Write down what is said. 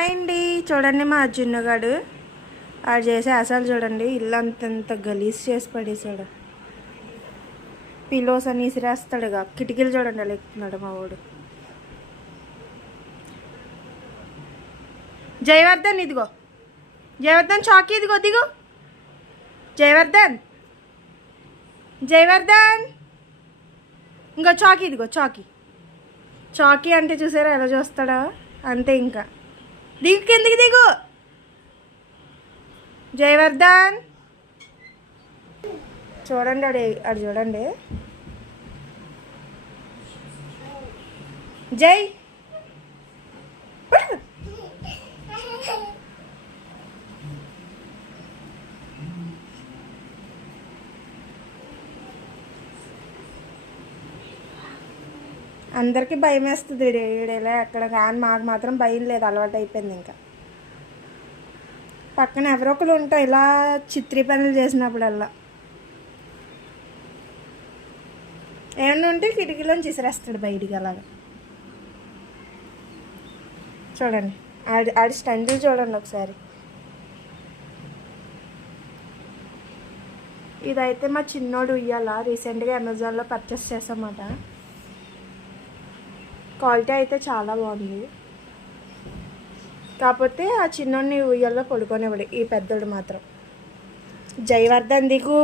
Hi అండి. చూడండి మా అర్జున్నగాడు ఆడు చేసే అసలు చూడండి, ఇల్లు అంతంత గలీజ్ చేసి పడేసాడు. పిల్లోస్ అని ఇసిరేస్తాడుగా, కిటికీలు చూడండి అలా ఎక్కుతున్నాడు మా వాడు. జయవర్ధన్ ఇదిగో, జయవర్ధన్ చాకీ ఇదిగో, దిగు జయవర్ధన్, జయవర్ధన్ ఇంకో చాకీ ఇదిగో, చాకీ చాకీ అంటే చూసారా ఎలా చూస్తాడా, అంతే. ఇంకా దిగు, కిందికి దిగు జయవర్ధన్. చూడండి అడు చూడండి. జై అందరికీ భయం వేస్తుంది ఈడేలా ఎక్కడ, కానీ మాకు మాత్రం భయం లేదు, అలవాటు అయిపోయింది. ఇంకా పక్కన ఎవరో ఒకరు ఉంటాయి ఇలా చిత్రీ పనులు చేసినప్పుడల్లా. ఏమన్నా ఉంటే కిటికీలోంచి విసిరేస్తాడు బయటికి అలాగా. చూడండి ఆడి స్టంట్లు చూడండి ఒకసారి. ఇదైతే మా చిన్నోడు ఉయ్యాల, రీసెంట్గా అమెజాన్లో పర్చేస్ చేసామన్నమాట. క్వాలిటీ అయితే చాలా బాగుంది, కాకపోతే ఆ చిన్నోడిని ఉయ్యాల్లో పడుకోనివ్వడు, ఈ పెద్దోడు మాత్రం. జయవర్ధన్ దిగు.